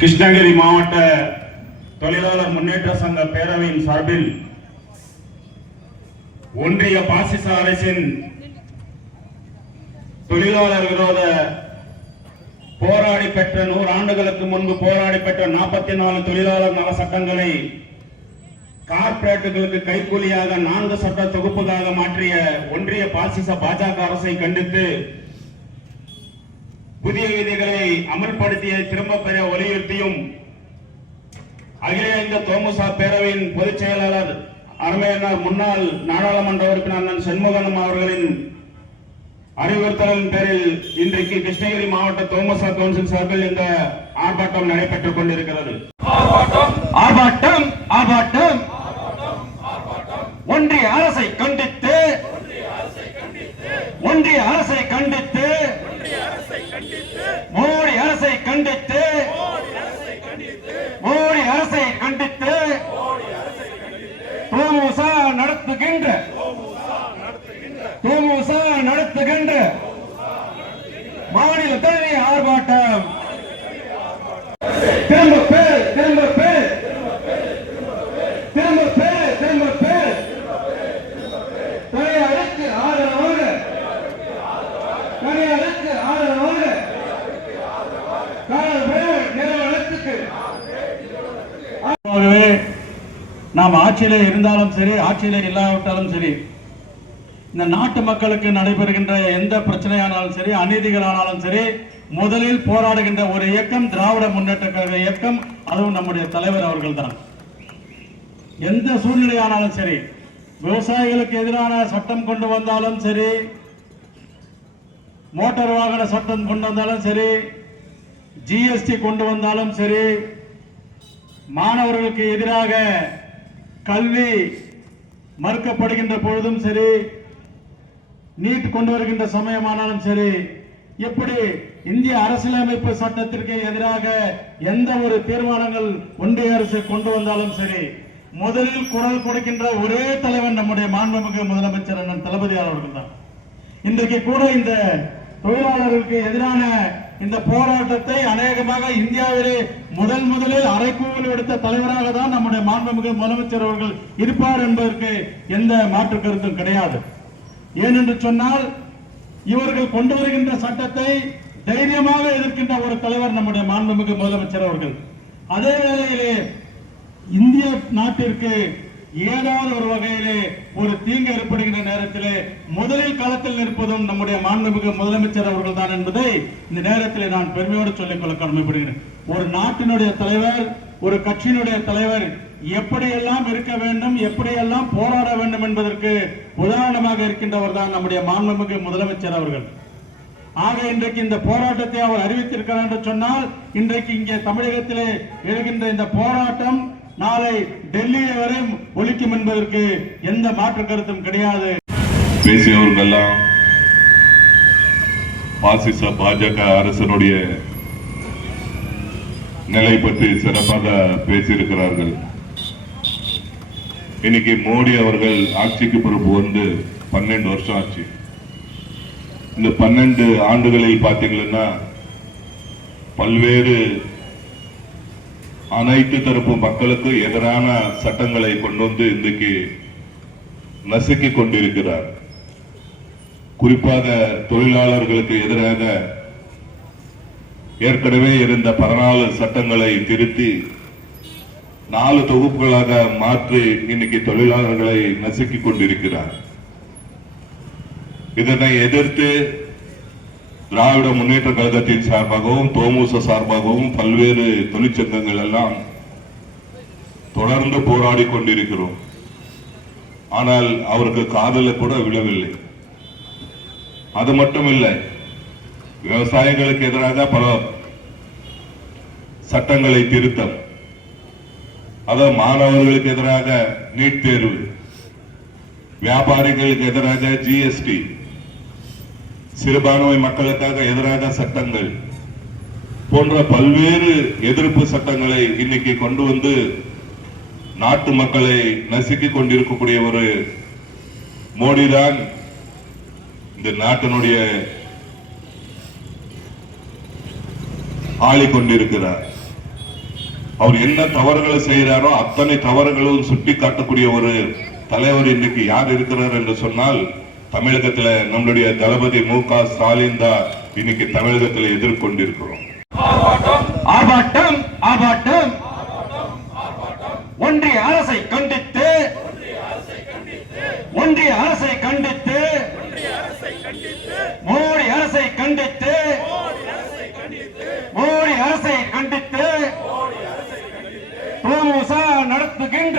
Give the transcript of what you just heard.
கிருஷ்ணகிரி மாவட்ட தொழிலாளர் முன்னேற்ற சங்க பேரவையின் சார்பில் ஒன்றிய பாசிச அரசின் தொழிலாளர் விரோத போராடி பெற்ற 100 ஆண்டுகளுக்கு முன்பு போராடி பெற்ற 44 தொழிலாளர் நல சட்டங்களை கார்ப்பரேட்டுகளுக்கு கைக்கூலியாக 4 சட்ட தொகுப்புகளாக மாற்றிய ஒன்றிய பாசிச பாஜக அரசை கண்டித்து புதிய விதிகளை அமல்படுத்திய திரும்ப பெற வலியுறுத்தியும் அகில இந்திய தோமுசா பேரவையின் பொதுச் செயலாளர் அருமையனார் முன்னாள் நாடாளுமன்ற உறுப்பினர் செண்முகன் அவர்களின் அறிவுறுத்தலின் பேரில் இன்றைக்கு கிருஷ்ணகிரி மாவட்ட தோமுசா கவுன்சில் சார்பில் இந்த ஆர்ப்பாட்டம் நடைபெற்றுக் கொண்டிருக்கிறது. ஆர்ப்பாட்டம் ஆர்ப்பாட்டம் ஒன்றிய அரசை கண்டித்து ஒன்றிய அரசை கண்டித்து மோடி அரசை கண்டித்து மோடி அரசை கண்டித்து தோமுசா நடத்துகின்ற மாநில தழுவிய ஆர்ப்பாட்டம் திரும்ப பேர் திரும்ப பேர் திரும்ப பேர் திரும்ப பேர் தனியாருக்கு ஆதரவாக தனியாருக்கு ஆதரவாக நிறுவனத்துக்கு நாம் ஆட்சியிலே இருந்தாலும் சரி ஆட்சியிலே இல்லாவிட்டாலும் சரி இந்த நாட்டு மக்களுக்கு நடைபெறுகின்ற எந்த பிரச்சனையானாலும் சரி அநீதிகளானாலும் சரி முதலில் போராடுகின்ற ஒரு இயக்கம் திராவிட முன்னேற்ற கழக இயக்கம். அதுவும் நம்முடைய தலைவர் அவர்கள் தான். எந்த சூழ்நிலையானாலும் சரி விவசாயிகளுக்கு எதிரான சட்டம் கொண்டு வந்தாலும் சரி மோட்டார் வாகன சட்டம் கொண்டு வந்தாலும் சரி ஜிஎஸ்டி கொண்டு வந்தாலும் சரி மாணவர்களுக்கு எதிராக கல்வி மறுக்கப்படுகின்ற பொழுதும் சரி நீட் கொண்டு வருகின்ற சமயமானாலும் சரி எப்படி இந்திய அரசியலமைப்பு சட்டத்திற்கு எதிராக எந்த ஒரு தீர்மானங்கள் ஒன்றிய அரசு கொண்டு வந்தாலும் சரி முதலில் குரல் கொடுக்கின்ற ஒரே தலைவர் நம்முடைய மாண்புமிகு முதலமைச்சர் அண்ணன் தளபதி அவர்கள் தான். இன்றைக்கு கூட இந்த தொழிலாளர்களுக்கு எதிரான இந்த போராட்டத்தை அநேகமாக இந்தியாவிலே முதலில் அரைக்கூவல் எடுத்த தலைவராக தான் நம்முடைய மாண்புமிகு முதலமைச்சர் அவர்கள் இருப்பார் என்பதற்கு எந்த மாற்று கருத்தும் கிடையாது. ஏனென்று சொன்னால் இவர்கள் கொண்டு வருகின்ற சட்டத்தை தைரியமாக எதிர்க்கின்ற ஒரு தலைவர் நம்முடைய மாண்புமிகு முதலமைச்சர் அவர்கள். அதே வேளையிலே இந்திய நாட்டிற்கு ஏதாவது ஒரு வகையிலே ஒரு தீங்கு ஏற்படுகின்ற நேரத்திலே முதலில் களத்தில் நிற்பதும் நம்முடைய மாண்புமிகு முதலமைச்சர் அவர்கள் தான் என்பதை இந்த நேரத்தில் நான் பெருமையோடு சொல்லிக்கொள்ள கடமைப்படுகிறேன். ஒரு நாட்டினுடைய தலைவர் ஒரு கட்சியினுடைய தலைவர் எப்படியெல்லாம் இருக்க வேண்டும் எப்படியெல்லாம் போராட வேண்டும் என்பதற்கு உதாரணமாக இருக்கின்றவர் தான் நம்முடைய மாண்புமிகு முதலமைச்சர் அவர்கள். ஆக இன்றைக்கு இந்த போராட்டத்தை அவர் அறிவித்திருக்கிறார் என்று சொன்னால் இன்றைக்கு இங்கே தமிழகத்திலே இருக்கின்ற இந்த போராட்டம் நாளை டெல்லியை வரை ஒலிக்கும் என்பதற்கு எந்த மாற்று கருத்தும் கிடையாது. பேசியவர்களெல்லாம் பாசிச பாஜக அரசனுடைய நிலை பற்றி சிறப்பாக பேசியிருக்கிறார்கள். இன்னைக்கு மோடி அவர்கள் ஆட்சிக்கு பொறுப்பு வந்து 12 வருஷம் ஆச்சு. இந்த 12 ஆண்டுகளில் பார்த்தீங்கன்னா பல்வேறு அனைத்து தரப்பு மக்களுக்கு எதிரான சட்டங்களை கொண்டு வந்து இன்றைக்கு நசுக்கி கொண்டிருக்கிறார். குறிப்பாக தொழிலாளர்களுக்கு எதிராக ஏற்கனவே இருந்த 14 சட்டங்களை திருத்தி 4 தொகுப்புகளாக மாற்றி இன்னைக்கு தொழிலாளர்களை நசுக்கி கொண்டிருக்கிறார். இதனை எதிர்த்து திராவிட முன்னேற்ற கழகத்தின் சார்பாகவும் தோமுச சார்பாகவும் பல்வேறு தொழிற்சங்கங்கள் எல்லாம் தொடர்ந்து போராடி கொண்டிருக்கிறோம். ஆனால் அவருக்கு காதல கூட விழவில்லை. அது மட்டும் இல்லை, விவசாயிகளுக்கு எதிராக பல சட்டங்களை திருத்தம், அதாவது மாணவர்களுக்கு எதிராக நீட் தேர்வு, வியாபாரிகளுக்கு எதிராக ஜிஎஸ்டி, சிறுபான்மை மக்களுக்காக எதிராக சட்டங்கள் போன்ற பல்வேறு எதிர்ப்பு சட்டங்களை இன்னைக்கு கொண்டு வந்து நாட்டு மக்களை நசுக்கிக் கொண்டிருக்கக்கூடிய ஒரு மோடிதான் இந்த நாட்டினுடைய ஆளிக்கொண்டிருக்கிறார். அவர் என்ன தவறுகளை செய்கிறாரோ அத்தனை தவறுகளும் சுட்டி காட்டக்கூடிய ஒரு தலைவர் இன்னைக்கு யார் இருக்கிறார் என்று சொன்னால் தமிழகத்துல நம்மளுடைய தளபதி மு.க. ஸ்டாலின் தான் இன்னைக்கு தமிழகத்தில் எதிர்கொண்டிருக்கிறோம். ஆர்ப்பாட்டம் ஆர்ப்பாட்டம் ஒன்றிய அரசை கண்டித்து ஒன்றிய அரசை கண்டித்து மோடி அரசை கண்டித்து மோடி அரசை கண்டித்து தோமுசா நடத்துகின்ற